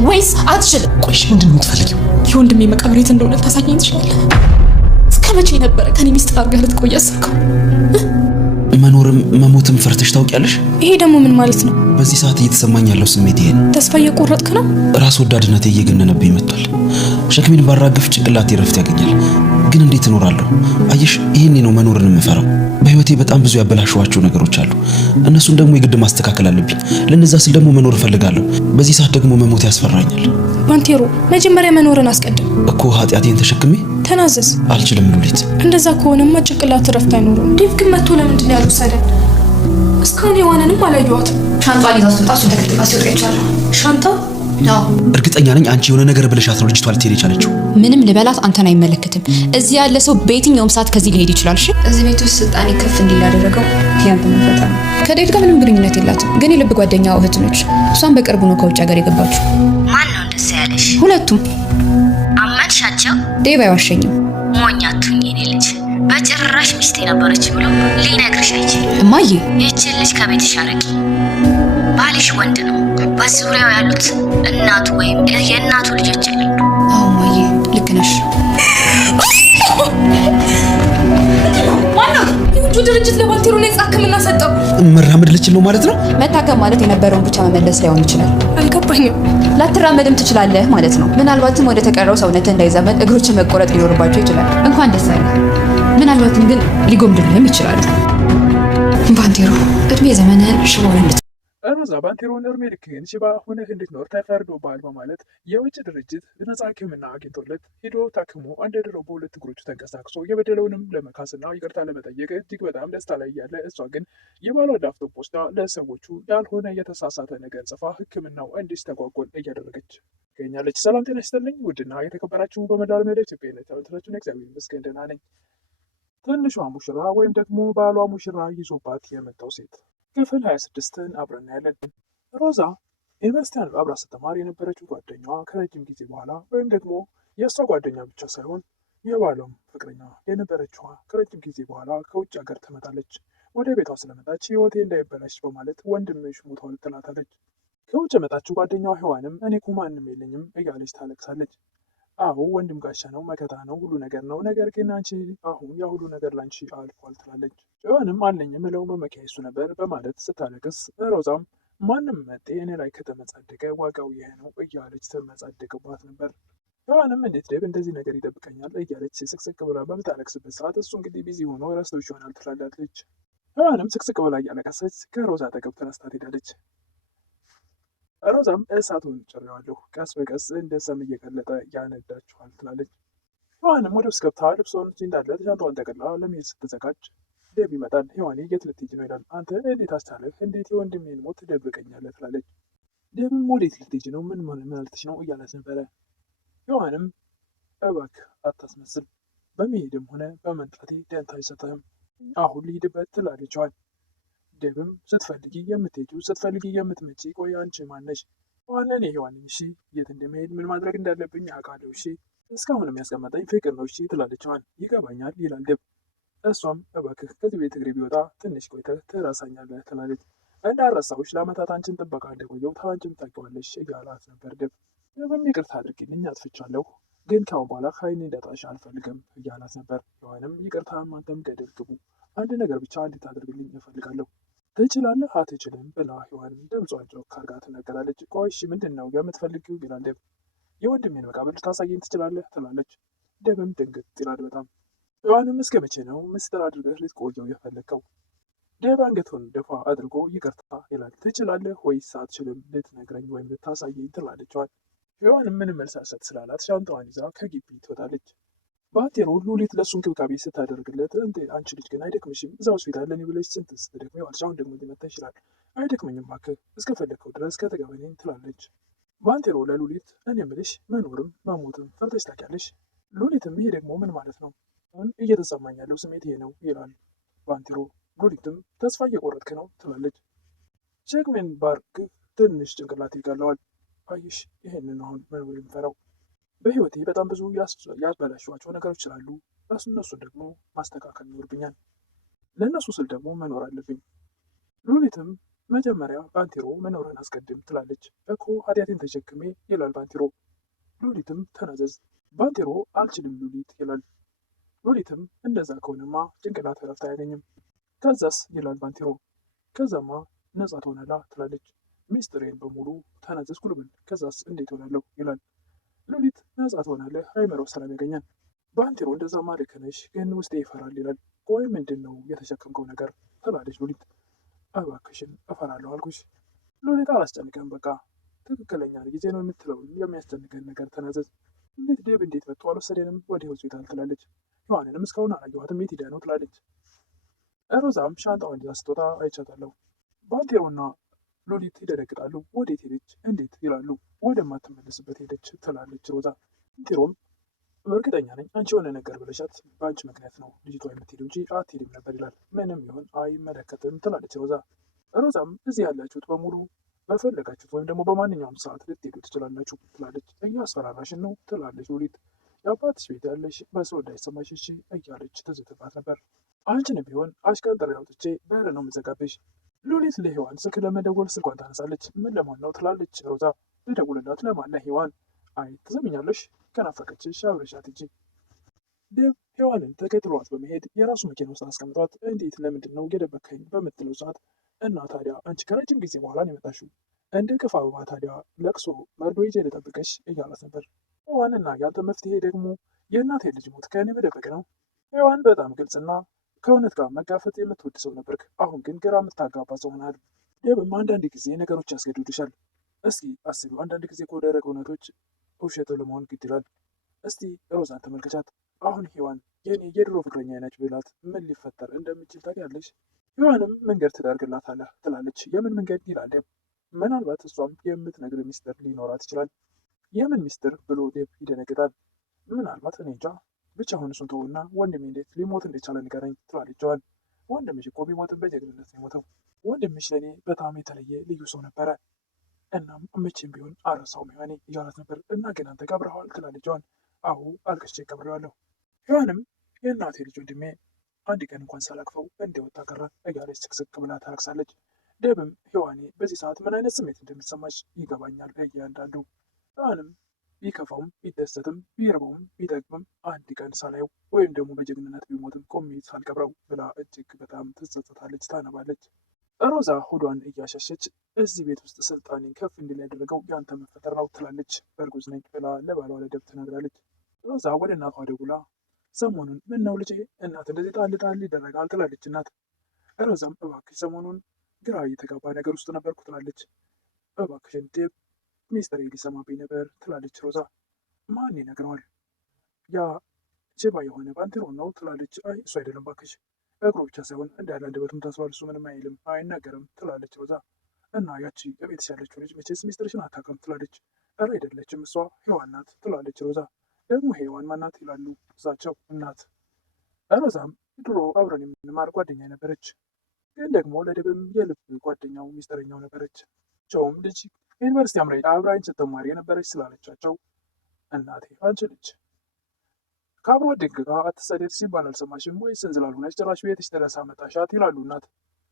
ወይስ አትችልም? ቆይሽ ምንድን ነው የምትፈልጊው? የወንድሜ መቃብር የት እንደሆነ ታሳየኝ ትችላለህ? እስከ መቼ ነበረ ከኔ ሚስት አድርገህ ልትቆይ ያሰብከው? መኖርም መሞትም ፈርተሽ ታውቂያለሽ? ይሄ ደግሞ ምን ማለት ነው? በዚህ ሰዓት እየተሰማኝ ያለው ስሜት ይሄ ነው። ተስፋ እየቆረጥክ ነው? ራስ ወዳድነቴ እየገነነብኝ መጥቷል። ሸክሜን ባራግፍ ጭንቅላቴ ረፍት ያገኛል። ግን እንዴት እኖራለሁ? አየሽ፣ ይሄኔ ነው መኖርን የምፈራው። በህይወቴ በጣም ብዙ ያበላሸዋቸው ነገሮች አሉ። እነሱን ደግሞ የግድ ማስተካከል አለብኝ። ለነዛ ስል ደግሞ መኖር እፈልጋለሁ። በዚህ ሰዓት ደግሞ መሞት ያስፈራኛል። ባንቴሮ፣ መጀመሪያ መኖርን አስቀድም እኮ። ኃጢአቴን ተሸክሜ ተናዘዝ። አልችልም ሉሊት። እንደዛ ከሆነማ ጭንቅላት ረፍት አይኖርም። ዴቭ ግን መጥቶ ለምንድን ነው ያልወሰደን? እስካሁን የዋንንም አላየኋትም። ሻንጣን ይዛ ስትወጣ እሱን ተከትላ ሲወጣ ይቻላል። ሻንጣ? አዎ። እርግጠኛ ነኝ አንቺ የሆነ ነገር ብለሻት ነው ልጅቷ ልትሄድ የቻለችው። ምንም ልበላት አንተን አይመለከትም። እዚህ ያለ ሰው በየትኛውም ሰዓት ከዚህ ሊሄድ ይችላል። እሺ፣ እዚህ ቤት ውስጥ ስልጣኔ ከፍ እንዲል ያደረገው ቲያን በመፈጠር ነው። ከዴቭ ጋር ምንም ግንኙነት የላትም፣ ግን የልብ ጓደኛው እህት ነች። እሷን በቅርቡ ነው ከውጭ ሀገር የገባችው። ማን ነው እንደዛ ያለሽ? ሁለቱም። አመንሻቸው? ዴቭ አይዋሸኝም። ሞኝ አትሁኝ የኔ ልጅ። በጭራሽ ሚስቴ ነበረች ብሎ ሊነግርሽ አይችልም። እማዬ፣ ይህችን ልጅ ከቤትሽ አርቂ። ባልሽ ወንድ ነው። በዙሪያው ያሉት እናቱ ወይም የእናቱ ልጆች አይደሉም። አዎ እማዬ፣ ልክ ነሽ። ማነው የውጭ ድርጅት ለባንቴሮ ነፃ ሕክምና ሰጠው? መራመድ ልችል ነው ማለት ነው? መታከም ማለት የነበረውን ብቻ መመለስ ላይሆን ይችላል። አልገባኝም። ላትራመድም ትችላለህ ማለት ነው። ምናልባትም ወደ ተቀረው ሰውነትህ እንዳይዛመድ እግሮችን መቆረጥ ሊኖርባቸው ይችላል። እንኳን ደስ አለህ። ምናልባትም ግን ሊጎምድልህም ይችላል። ባንቴሮ፣ እድሜ ዘመንህን ሽቦን እንድት ሮዛ ባንቴሮን እድሜ ልክህን ሽባ ሆነህ እንድትኖር ተፈርዶብሃል በማለት የውጭ ድርጅት ነፃ ሕክምና አግኝቶለት ሄዶ ታክሞ እንደ ድሮ በሁለት እግሮቹ ተንቀሳቅሶ የበደለውንም ለመካስና ይቅርታ ለመጠየቅ እጅግ በጣም ደስታ ላይ ያለ፣ እሷ ግን የባሏ ላፕቶፕ ወስዳ ለሰዎቹ ያልሆነ የተሳሳተ ነገር ጽፋ ሕክምናው እንዲስተጓጎል እያደረገች ትገኛለች። ሰላም ጤና ይስጥልኝ ውድና የተከበራችሁ በመላው ዓለም ኢትዮጵያ ተመልካቾች፣ እግዚአብሔር ይመስገን ደህና ነኝ። ትንሿ ሙሽራ ወይም ደግሞ ባሏ ሙሽራ ይዞባት የመጣው ሴት ክፍል 26ን አብረን ያለን። ሮዛ ዩኒቨርሲቲ አብራ ስትማር የነበረችው ጓደኛዋ ከረጅም ጊዜ በኋላ ወይም ደግሞ የእሷ ጓደኛ ብቻ ሳይሆን የባሏም ፍቅረኛ የነበረችዋ ከረጅም ጊዜ በኋላ ከውጭ ሀገር ትመጣለች። ወደ ቤቷ ስለመጣች ህይወቴ እንዳይበላሽ በማለት ወንድምሽ ሞቷል ትላታለች። ከውጭ የመጣችው ጓደኛዋ ሔዋንም እኔ እኮ ማንም የለኝም እያለች ታለቅሳለች። አዎ ወንድም ጋሻ ነው፣ መከታ ነው፣ ሁሉ ነገር ነው። ነገር ግን አንቺ አሁን ያ ሁሉ ነገር ላንቺ አልፏል ትላለች። ሔዋንም አለኝ የምለው መመኪያ እሱ ነበር በማለት ስታለቅስ፣ ሮዛም ማንም መጤ እኔ ላይ ከተመጻደቀ ዋጋው ይሄ ነው እያለች ትመጻደቅባት ነበር። ሔዋንም እንዴት ዴቭ እንደዚህ ነገር ይጠብቀኛል እያለች ስቅስቅ ብላ በምታለቅስበት ሰዓት እሱ እንግዲህ ቢዚ ሆኖ ረስቶሽ ይሆናል ትላለች። ሔዋንም ስቅስቅ ብላ እያለቀሰች ከሮዛ አጠገብ ተነስታ ትሄዳለች። ሮዛም እሳቱን ጭሬዋለሁ፣ ቀስ በቀስ እንደ ሰም እየቀለጠ ያነዳችኋል ትላለች። ሔዋንም ወደ ውስጥ ገብታ ልብሷን እንዳለ ሻንጣዋን ጠቅልላ ለመሄድ ስትዘጋጅ ዴቭ ይመጣል። ሔዋኔ የት ልትሄጂ ነው ይላል። አንተ እንዴት አስቻለህ? እንዴት የወንድሜን ሞት ትደብቀኛለህ? ትላለች። ዴቭም ወዴት ልትሄጂ ነው? ምን ማለትሽ ነው? እያለት ነበረ። ሔዋንም እባክህ አታስመስል፣ በመሄድም ሆነ በመምጣቴ ደንታ አይሰጥህም፣ አሁን ልሂድበት ትላለችዋል። ዴቭም ስትፈልጊ የምትሄጂው ስትፈልጊ የምትመጪ፣ ቆይ አንቺ ማነሽ? ዋነኔ ሔዋን ነኝ። እሺ የት እንደመሄድ ምን ማድረግ እንዳለብኝ አውቃለሁ። እሺ እስካሁን የሚያስቀመጠኝ ፍቅር ነው። እሺ ትላለችዋል። ይገባኛል ይላል ዴቭ። እሷም እባክህ ከዚህ ቤት እግሬ ቢወጣ ትንሽ ቆይተህ ትረሳኛለህ ትላለች። እንዳረሳሁሽ ለዓመታት አንቺን ጥበቃ እንደቆየው አንቺም ታውቂዋለሽ እያላት ነበር ዴቭ። ዴቭም ይቅርታ አድርጊልኝ አጥፍቻለሁ፣ ግን ካሁን በኋላ ከዓይኔ እንዳጣሽ አልፈልግም እያላት ነበር። ሔዋንም ይቅርታ አንተም ገደል ግቡ፣ አንድ ነገር ብቻ እንድታደርግልኝ እፈልጋለሁ። ትችላለህ አትችልም ብላ ሔዋንም ድምጿን ጮክ አድርጋ ትናገራለች። ቆይ እሺ ምንድን ነው የምትፈልጊው ይላል ዴቭ። የወንድሜን መቃብር ታሳየኝ ትችላለህ ትላለች። ዴቭም ድንግጥ ይላል በጣም። ሔዋንም እስከ መቼ ነው ምስጢር አድርገህ ልትቆየው የፈለግከው? ዴቭ አንገቱን ደፋ አድርጎ ይቅርታ ይላል። ትችላለህ ወይስ አትችልም ልትነግረኝ ወይም ልታሳየኝ ትላለችዋል። ሔዋንም ምንም መልስ አልሰጥ ስላላት ሻንጣዋን ይዛ ከግቢ ትወጣለች። ባንቴሮ ሉሊት ለእሱ እንክብካቤ ስታደርግለት አንቺ ልጅ ግን አይደክምሽም? እዛ ሆስፒታል ለኔ ብለሽ ስንት ስትደክሚ ዋልሽ፣ አሁን ደግሞ ሊመታ ይችላል። አይደክመኝም እባክህ እስከፈለግከው ድረስ ከተገናኘን ትላለች። ባንቴሮ ለሉሊት እኔ የምልሽ መኖርም መሞትም ፈርተሽ ታውቂያለሽ? ሉሊትም ይሄ ደግሞ ምን ማለት ነው? አሁን እየተሰማኝ ያለው ስሜት ይሄ ነው ይላል ባንቴሮ። ሉሊትም ተስፋ እየቆረጥክ ነው ትላለች። ሸክሜን ባርክ ትንሽ ጭንቅላት ይገለዋል። አየሽ ይሄንን አሁን መኖር የምፈራው በህይወቴ በጣም ብዙ ያስበላሸኋቸው ነገሮች ስላሉ እነሱን ደግሞ ማስተካከል ይኖርብኛል። ለእነሱ ስል ደግሞ መኖር አለብኝ። ሉሊትም መጀመሪያ ባንቴሮ መኖርን አስቀድም ትላለች። እኮ ኃጢአቴን ተሸክሜ ይላል ባንቴሮ። ሉሊትም ተናዘዝ። ባንቴሮ አልችልም ሉሊት ይላል። ሉሊትም እንደዛ ከሆነማ ጭንቅላት እረፍት አያገኝም። ከዛስ ይላል ባንቴሮ። ከዛማ ነጻ ትሆናላ ትላለች። ሚስጥሬን በሙሉ ተናዘዝኩ ልብል ከዛስ እንዴት ሆናለሁ ይላል። ሉሊት ነጻ ትሆናለህ፣ አይምሮ ሰላም ያገኛል። ባንቴሮ እንደዛማ ልክ ነሽ፣ ግን ውስጤ ይፈራል ይላል። ቆይ ምንድን ነው የተሸከምከው ነገር ትላለች ሉሊት። እባክሽን እፈራለሁ አልኩሽ። ሉሊት አላስጨንቀን፣ በቃ ትክክለኛ ጊዜ ነው የምትለውን የሚያስጨንቀን ነገር ተናዘዝ። እንዴት ዴብ እንዴት መጥቶ አልወሰደንም ወደ ሆስፒታል ትላለች። ዮሐንንም እስካሁን አላየኋትም የት ሄዳ ነው ትላለች። ሮዛም ሻንጣዋን ይዛ ስትወጣ አይቻታለሁ። ባንቴሮና ሉሊት ይደነግጣሉ። ወዴት ሄደች እንዴት ይላሉ። ወደማትመለስበት ሄደች ትላለች ሮዛ። ባንቴሮም እርግጠኛ ነኝ አንቺ የሆነ ነገር ብለሻት በአንቺ ምክንያት ነው ልጅቷ የምትሄደው እንጂ አትሄድም ነበር ይላል። ምንም ይሁን አይመለከትም ትላለች ሮዛ። ሮዛም እዚህ ያላችሁት በሙሉ በፈለጋችሁት ወይም ደግሞ በማንኛውም ሰዓት ልትሄዱ ትችላላችሁ ትላለች። እያስፈራራሽን ነው ትላለች ሉሊት። የአባትሽ ቤት ያለሽ በሰው እንዳይሰማሽ እሺ እያለች ትዝትባት ነበር። አንቺን ቢሆን አሽቀንጥሬ አውጥቼ በር ነው የምዘጋብሽ። ሉሊት ለሔዋን ስልክ ለመደወል ስልኳን ታነሳለች። ምን ለማን ነው ትላለች ሮዛ። ልደውልላት ለማን ለሔዋን? አይ ትሰምኛለሽ፣ ከናፈቀችሽ አብረሻት ሂጂ። ዴቭ ሔዋንን ተከትሏት በመሄድ የራሱ መኪና ውስጥ አስቀምጧት እንዴት ለምንድን ነው የደበከኝ በምትለው ሰዓት እና ታዲያ አንቺ ከረጅም ጊዜ በኋላ ነው የመጣሽው፣ እንደ ክፍ አበባ ታዲያ ለቅሶ መርዶ ይዤ ልጠብቅሽ እያላት ነበር። ሔዋንና ያንተ መፍትሄ ደግሞ የእናቴ ልጅ ሞት ከእኔ መደበቅ ነው። ሔዋን በጣም ግልጽና ከእውነት ጋር መጋፈጥ የምትወድ ሰው ነበርክ። አሁን ግን ግራ የምታጋባ ሰው ሆናል። ዴቭም አንዳንድ ጊዜ ነገሮች ያስገድዱሻል። እስኪ አስቢው፣ አንዳንድ ጊዜ ከወደረቅ እውነቶች ውሸት ለመሆን ግድ ይላል። እስቲ ሮዛን ተመልከቻት። አሁን ሔዋን የኔ የድሮ ፍቅረኛ ነች ብላት ምን ሊፈጠር እንደሚችል ታውቂያለሽ? ሔዋንም መንገድ ትዳርግላታለህ ትላለች። የምን መንገድ ይላል ዴቭ። ምናልባት እሷም የምትነግር ሚስጥር ሊኖራት ይችላል። የምን ሚስጥር ብሎ ዴቭ ይደነግጣል። ምናልባት እኔ እንጃ፣ ብቻ አሁን እሱን ተውና ወንድሜ እንዴት ሊሞት እንደቻለ ንገረኝ ትላለች ሔዋን። ወንድምሽ እኮ ቢሞትም በጀግንነት ነው የሞተው። ወንድምሽ ለእኔ በጣም የተለየ ልዩ ሰው ነበረ። እናም መቼም ቢሆን አረሳውም ሔዋኔ እያላት ነበር። እና ግን አንተ ቀብረኸዋል ትላለች ሔዋን። አዎ አልቅሼ ቀብሬዋለሁ። ሔዋንም የእናቴ ልጅ ወንድሜ አንድ ቀን እንኳን ሳላቅፈው እንደወጣ ቀረ እያለች ስቅስቅ ብላ ታለቅሳለች። ዴቭም ሔዋኔ በዚህ ሰዓት ምን አይነት ስሜት እንደሚሰማች ይገባኛል እያንዳንዱ። ሔዋንም ቢከፋውም ቢደሰትም ቢርበውም ቢጠግብም አንድ ቀን ሳላየው ወይም ደግሞ በጀግንነት ቢሞትም ቆሜ ሳልቀብረው ብላ እጅግ በጣም ትጸጸታለች፣ ታነባለች። ሮዛ ሆዷን እያሻሸች እዚህ ቤት ውስጥ ስልጣኔን ከፍ እንዲል ያደረገው ያንተ መፈጠር ነው ትላለች። እርጉዝ ነኝ ብላ ለባሏ ለዴቭ ትነግራለች። ሮዛ ወደ እናቷ ደውላ ሰሞኑን ምን ነው ልጄ እናት እንደዚህ ጣል ጣል ይደረጋል ትላለች እናት። ሮዛም እባክሽ ሰሞኑን ግራ እየተጋባ ነገር ውስጥ ነበርኩ ትላለች። እባክሽን ዴቭ ሚስጥሬ ሊሰማብኝ ነበር ትላለች ሮዛ። ማን ይነግረዋል? ያ ጅባ የሆነ ባንቴሮ ነው ትላለች። አይ እሱ አይደለም እባክሽ፣ እግሩ ብቻ ሳይሆን እንዳለ አንደበቱም ታስሯል፣ እሱ ምንም አይልም አይናገርም ትላለች ሮዛ። እና ያቺ በቤትሽ ያለችው ልጅ መቼስ ሚስጥርሽን አታውቅም ትላለች። ኧረ አይደለችም እሷ ሔዋን ናት ትላለች ሮዛ። ደግሞ ሔዋን ማናት ይላሉ እሳቸው እናት። ሮዛም ድሮ አብረን የምንማር ጓደኛ ነበረች፣ ግን ደግሞ ለዴቭም የልብ ጓደኛው ሚስጥረኛው ነበረች። ቸውም ልጅ ዩኒቨርሲቲ አብራኝ ስትማር የነበረች ስላለቻቸው እናቴ አንቺ ልጅ ከአብሮ አደግ ጋር አትሰደድ ሲባል አልሰማሽም ወይ? ስንዝላል ሆነች ጭራሽ ቤትሽ ድረስ አመጣሻት ይላሉ እናት።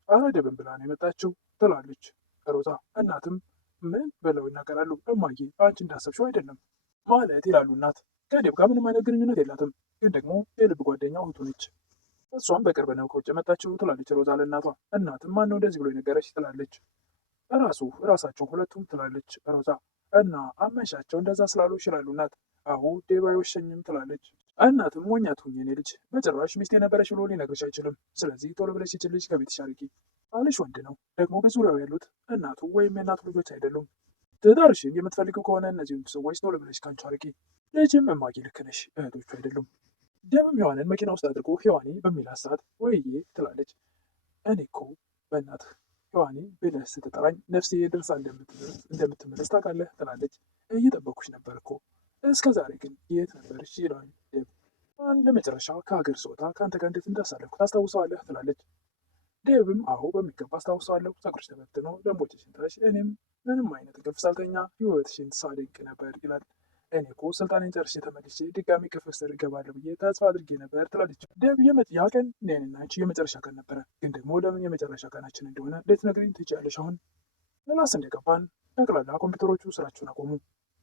አረ ዴቭን ብላ ነው የመጣችው ትላለች ሮዛ። እናትም ምን ብለው ይናገራሉ? እማዬ አንቺ እንዳሰብሽው አይደለም ማለት ይላሉ እናት። ከዴቭ ጋር ምንም አይነት ግንኙነት የላትም፣ ግን ደግሞ የልብ ጓደኛው እህቱ ነች። እሷም በቅርብ ነው ከውጭ የመጣችው ትላለች ሮዛ ለእናቷ። እናትም ማን ነው እንደዚህ ብሎ የነገረች ትላለች። ራሳቸው ሁለቱም ትላለች ሮዛ። እና አመሻቸው እንደዛ ስላሉ ይችላሉ እናት። አሁ ዴቭ አይወሸኝም ትላለች እናትም። ሞኛት ሁኝ የኔ ልጅ፣ በጭራሽ ሚስት የነበረች ብሎ ሊነግርሽ አይችልም። ስለዚህ ቶሎ ብለሽ ይችን ልጅ ከቤትሽ አርቂ። ባልሽ ወንድ ነው፣ ደግሞ በዙሪያው ያሉት እናቱ ወይም የእናቱ ልጆች አይደሉም። ትዳርሽን የምትፈልጊው ከሆነ እነዚህን ሰዎች ቶሎ ብለሽ ካንቺ አርቂ። ልጅም እማዬ ልክ ነሽ፣ እህቶቹ አይደሉም። ዴቭም ሔዋንን መኪና ውስጥ አድርጎ ሔዋኔ በሚላት ሰዓት ወይዬ ትላለች። እኔ እኮ በእናትህ ሔዋኔ ብለህ ስትጠራኝ ነፍሴ ደርሳ እንደምትመለስ ታውቃለህ ትላለች። እየጠበኩሽ ነበር እኮ እስከ ዛሬ ግን የት ነበርሽ ይላል ዴቭ። ለመጨረሻ ከሀገር ስወጣ ከአንተ ጋር እንዴት እንዳሳለፍኩ ታስታውሰዋለህ ትላለች። ዴቭም አዎ በሚገባ አስታውሰዋለሁ፣ ፀጉርሽ ተበትኖ ደንቦችሽን ጥለሽ እኔም ምንም አይነት እንቅልፍ ሳልተኛ ህይወትሽን ሳደንቅ ነበር ይላል። እኔ እኮ ስልጣኔን ጨርሼ ተመልሼ ድጋሚ ክፍል ስር እገባለሁ ብዬ ተስፋ አድርጌ ነበር ትላለች። ደብ ያ ቀን እኔና አንቺ የመጨረሻ ቀን ነበረ፣ ግን ደግሞ ለምን የመጨረሻ ቀናችን እንደሆነ ልትነግሪኝ ትችያለሽ? አሁን ክላስ እንደገባን ጠቅላላ ኮምፒውተሮቹ ስራቸውን አቆሙ።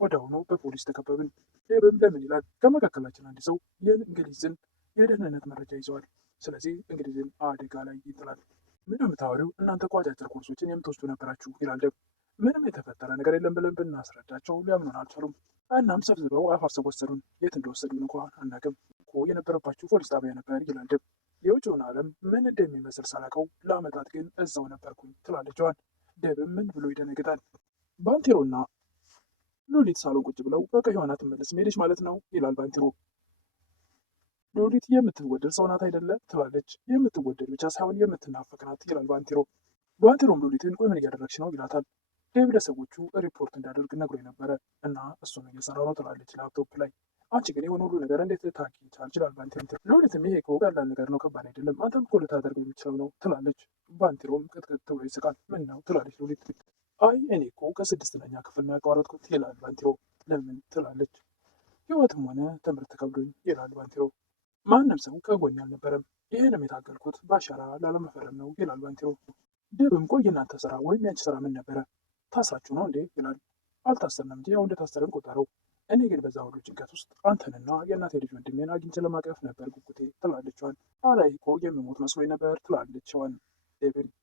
ወዲያውኑ በፖሊስ ተከበብን። ደብም ለምን ይላል ከመካከላችን አንድ ሰው የእንግሊዝን የደህንነት መረጃ ይዘዋል። ስለዚህ እንግሊዝን አደጋ ላይ ይጥላል። ምን የምታወሪው? እናንተ እኮ አጫጭር ኮርሶችን የምትወስዱ ነበራችሁ ይላል ደብ። ምንም የተፈጠረ ነገር የለም ብለን ብናስረዳቸው ሊያምኑን አልቻሉም። እናም ሰብስበው አፋፍሰው ወሰዱን። የት እንደወሰዱን እንኳን አናውቅም እኮ የነበረባችሁ ፖሊስ ጣቢያ ነበር ይላል ደብ። የውጭውን ዓለም ምን እንደሚመስል ሳላውቀው ለአመታት ግን እዛው ነበርኩኝ ትላለች ጆዋን። ደብም ምን ብሎ ይደነግጣል። ባንቴሮና ሉሊት ሳሎን ቁጭ ብለው በቃ ዮሐና አትመለስም ሄደች ማለት ነው ይላል ባንቴሮ። ሉሊት የምትወደድ ሰው ናት አይደለ ትላለች። የምትወደድ ብቻ ሳይሆን የምትናፈቅ ናት ይላል ባንቴሮ። ባንቴሮም ሉሊትን ቆይ ምን እያደረግሽ ነው ይላታል። ዴቭ ለሰዎቹ ሪፖርት እንዳደርግ ነግሮኝ ነበረ እና እሱን እየሰራ ነው ትላለች ላፕቶፕ ላይ። አንቺ ግን የሆነ ሁሉ ነገር እንዴት ልታውቂ ቻልሽ? ይችላል ባንቴሮ። ሉሊትም ይሄ እኮ ቀላል ነገር ነው፣ ከባድ አይደለም፣ አንተም እኮ ልታደርገው የሚችለው ነው ትላለች። ባንቴሮም ቅጥቅጥ ብሎ ይስቃል። ምን ነው ትላለች ሉሊት። አይ እኔ እኮ ከ6ኛ ክፍል ነው ያቋረጥኩት ይላል ባንቴሮ። ለምን ትላለች። ህይወትም ሆነ ትምህርት ከብዶኝ ይላል ባንቴሮ። ማንም ሰው ከጎን አልነበረም። ይህንም የታገልኩት በአሻራ ላለመፈረም ነው ይላል ባንቴሮ። ደብም ቆይ የእናንተ ስራ ወይም ያንቺ ስራ ምን ነበረ? ታስራችሁ ነው እንዴ ይላል። አልታሰርንም እንጂ ያው እንደታሰርን ቆጠረው። እኔ ግን በዛ ሁሉ ጭንቀት ውስጥ አንተንና የእናቴ ልጅ ወንድሜን አግኝቼ ለማቀፍ ነበር ጉጉቴ ትላለች ዮሐን። አላይ እኮ የምሞት መስሎኝ ነበር ትላለች ዮሐን።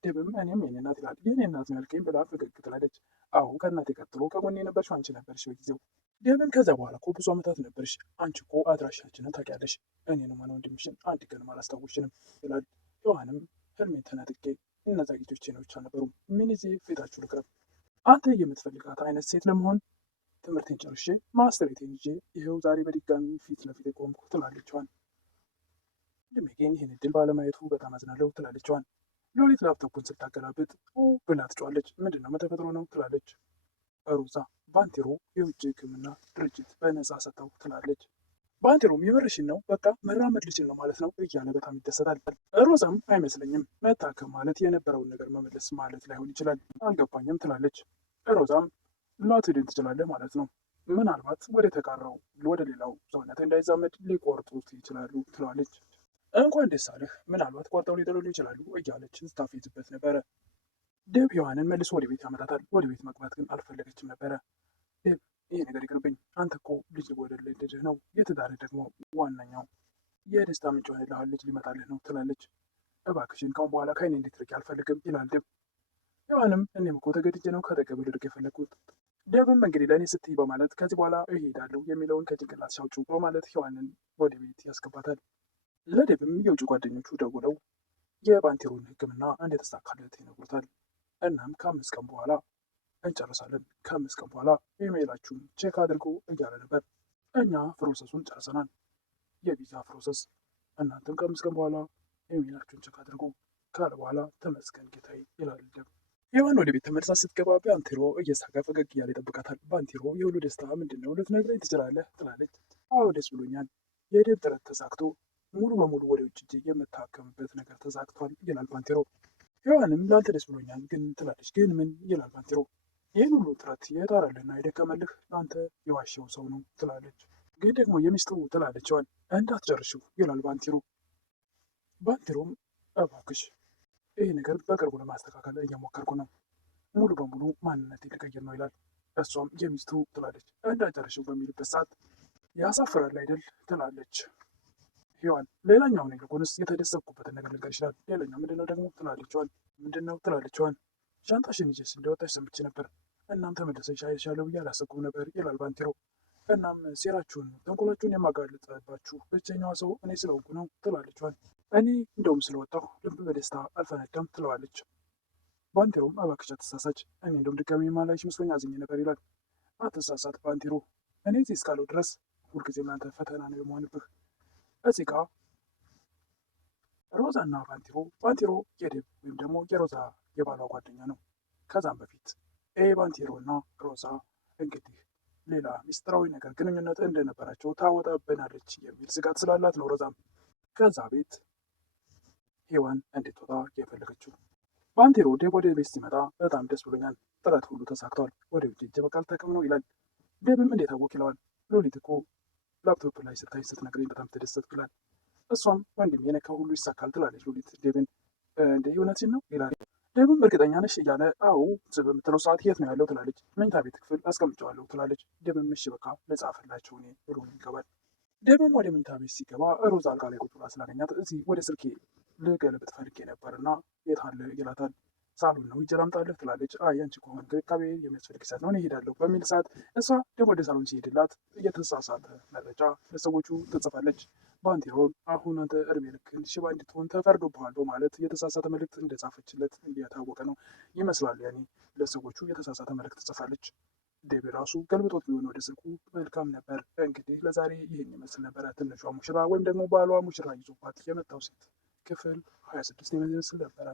ደብም እኔም የኔ እናት ይላል። የኔ እናት ነው ያልከኝ ብላ ፈገግ ትላለች። አዎ ከእናቴ ቀጥሎ ከጎኔ የነበርሽው አንቺ ነበርሽ በጊዜው። ደብም ከዚያ በኋላ እኮ ብዙ ዓመታት ነበርሽ። አንቺ እኮ አድራሻችንን ታውቂያለሽ። እኔንም ሆነ ወንድምሽን አንድ ቀንም አላስታወስሽንም ይላል። ዮሐንም ህልሜን ተነጥቄ እነዛ ጌቶቼ ነው ብቻ ነበሩም። ምን ይዤ ፊታችሁ ልቅረብ? አንተ የምትፈልጋት አይነት ሴት ለመሆን ትምህርቴን ጨርሼ ማስተሬቴን ይዤ ይኸው ዛሬ በድጋሚ ፊት ለፊት የቆምኩ ትላለች ዮሐን። ወንድሜ ግን ይህን እድል ባለማየቱ በጣም አዝናለሁ ትላለች ዮሐን። ሎሊት ላፕቶፑን ስታገላብጥ ብላ ትጫዋለች። ምንድን ነው መተፈጥሮ ነው ትላለች ሮዛ። ባንቴሮ የውጭ ሕክምና ድርጅት በነፃ ሰጠው ትላለች። ባንቴሮም የምርሽን ነው በቃ መራመድ ልችል ነው ማለት ነው እያለ በጣም ይደሰታል። ሮዛም አይመስለኝም፣ መታከም ማለት የነበረውን ነገር መመለስ ማለት ላይሆን ይችላል፣ አልገባኝም ትላለች። ሮዛም ላትድን ትችላለህ ማለት ነው፣ ምናልባት ወደ ተቀረው ወደ ሌላው ሰውነት እንዳይዛመድ ሊቆርጡት ይችላሉ ትላለች። እንኳን ደስ አለህ፣ ምናልባት ቆርጠው ሊጥሉሉ ይችላሉ እያለች ስታፌዝበት ነበረ። ደብ ዮሐንን መልሶ ወደ ቤት ያመጣታል። ወደ ቤት መግባት ግን አልፈለገችም ነበረ። ደብ ይሄ ነገር ይቅርብኝ፣ አንተ እኮ ልጅ ወደልህ ነው፣ የትዳርህ ደግሞ ዋነኛው የደስታ ምንጭ ሆነልሃል፣ ልጅ ሊመጣልህ ነው ትላለች። እባክሽን ካሁን በኋላ ከእኔ እንድትርቂ አልፈልግም ይላል ደብ። ዮሐንም እኔም እኮ ተገድጄ ነው ከአጠገብህ ልርቅ የፈለግኩት። ደብም እንግዲህ ለእኔ ስትይ በማለት ከዚህ በኋላ እሄዳለሁ የሚለውን ከጭንቅላት ሻውጩ በማለት ዮሐንን ወደ ቤት ያስገባታል። ለደብም የውጭ ጓደኞቹ ደውለው የባንቴሮን ሕክምና እንደተሳካለት ይነግሩታል። እናም ከ5 ቀን በኋላ እንጨርሳለን፣ ከ5 ቀን በኋላ ኢሜይላችሁን ቼክ አድርጎ እያለ ነበር። እኛ ፕሮሰሱን ጨርሰናል፣ የቪዛ ፕሮሰስ። እናንተም ከ5 ቀን በኋላ ኢሜይላችሁን ቼክ አድርጎ ካለ በኋላ ተመስገን ጌታዬ ይላል ደብ። ዮሐን ወደ ቤት ተመልሳ ስትገባ ባንቴሮ እየሳቀ ፈገግ እያለ ይጠብቃታል። ባንቴሮ የሁሉ ደስታ ምንድን ነው ልትነግረኝ ትችላለህ ትላለች። አዎ ደስ ብሎኛል፣ የደብ ጥረት ተሳክቶ ሙሉ በሙሉ ወደ ውጭ እጅ የምታከምበት ነገር ተሳክቷል ይላል ባንቴሮ። ዮሐንም ለአንተ ደስ ብሎኛል ግን ትላለች። ግን ምን ይላል ባንቴሮ። ይህን ሁሉ ጥረት የጣረልህና የደከመልህ ለአንተ የዋሸው ሰው ነው ትላለች። ግን ደግሞ የሚስጥሩ ትላለች ዮሐን። እንዳትጨርሽው ይላል ባንቴሮ። ባንቴሮም እባክሽ ይህ ነገር በቅርቡ ለማስተካከል እየሞከርኩ ነው፣ ሙሉ በሙሉ ማንነት ሊቀይር ነው ይላል። እሷም የሚስቱ ትላለች። እንዳጨርሽው በሚልበት ሰዓት ያሳፍራል አይደል ትላለች ዮሐን። ሌላኛውን ይልቁንስ የተደሰብኩበትን ነገር ልንገር ይችላል። ሌላኛው ምንድነው ደግሞ ትላለች ዮሐን። ምንድነው ትላለች ዮሐን። ሻንጣሽን ይዘሽ እንደወጣሽ ሰምቼ ነበር። እናም ተመልሰሽ አይሻለሁ ብዬ አላሰብኩም ነበር ይላል ባንቴሮ። እናም ሴራችሁን፣ ተንኮላችሁን የማጋለጥባችሁ ብቸኛዋ ሰው እኔ ስለሆንኩ ነው ትላለች ዮሐን። እኔ እንደውም ስለወጣሁ ልብ በደስታ አልፈነዳም ትለዋለች። ባንቴሮም እባክሽ አትሳሳች፣ እኔ እንደውም ድጋሚ የማላይሽ መስሎኝ አዝኜ ነበር ይላል። አትሳሳት ባንቴሮ፣ እኔ እዚህ እስካለው ድረስ ሁልጊዜም ለአንተ ፈተና ነው የመሆንብህ። እዚህ ጋ ሮዛ እና ባንቴሮ የደብ ወይም ደግሞ የሮዛ የባሏ ጓደኛ ነው። ከዛም በፊት ባንቴሮ እና ሮዛ እንግዲህ ሌላ ሚስጥራዊ ነገር ግንኙነት እንደነበራቸው ታወጣብናለች የሚል ስጋት ስላላት ነው ሮዛም ከዛ ቤት ሔዋን እንድትወጣ የፈለገችው። ባንቴሮ ደብ ወደ ቤት ሲመጣ በጣም ደስ ብሎኛል፣ ጥረት ሁሉ ተሳክቷል፣ ወደ ውጭ እጅ በቃ አልጠቅም ነው ይላል። ደብም እንዴት አወቅ ይለዋል። ሉሊት እኮ ላፕቶፕ ላይ ስታይ ስትነግረኝ በጣም ተደሰት ብላል። እሷም ወንድም የነካ ሁሉ ይሳካል ትላለች ሉሊት። ዴብን እንደ እውነትሽን ነው ይላል። ዴብም እርግጠኛ ነሽ እያለ አዎ በምትለው ሰዓት የት ነው ያለው ትላለች። መኝታ ቤት ክፍል አስቀምጨዋለሁ ትላለች። ዴብም እሺ በቃ ልጻፍላቸው እኔ ብሎ ይገባል። ዴብም ወደ መኝታ ቤት ሲገባ ሮዝ አልጋ ላይ ቁጭ ብላ ስላገኛት እዚህ ወደ ስልኬ ልገለብጥ ፈልጌ ነበር እና የት አለ ይላታል። ሳሎን ነው ሂጅ ላምጣልህ ትላለች። አይ አንቺ ከሆነ እንክብካቤ የሚያስፈልግ ሰዓት ነው እኔ እሄዳለሁ በሚል ሰዓት እሷ ደግሞ ወደ ሳሎን ሲሄድላት እየተሳሳተ መረጃ ለሰዎቹ ትጽፋለች። ባንቴሮን አሁን አንተ እድሜ ልክህን ሽባ እንድትሆን ተፈርዶብሃል በማለት የተሳሳተ መልእክት እንደጻፈችለት እየታወቀ ነው ይመስላል። ያኔ ለሰዎቹ የተሳሳተ መልእክት ትጽፋለች። ዴብ ራሱ ገልብጦት ቢሆን ወደ ስልኩ መልካም ነበር። እንግዲህ ለዛሬ ይህን ይመስል ነበረ። ትንሿ ሙሽራ ወይም ደግሞ ባሏ ሙሽራ ይዞባት የመጣው ሴት ክፍል 26 ይመስል ነበረ።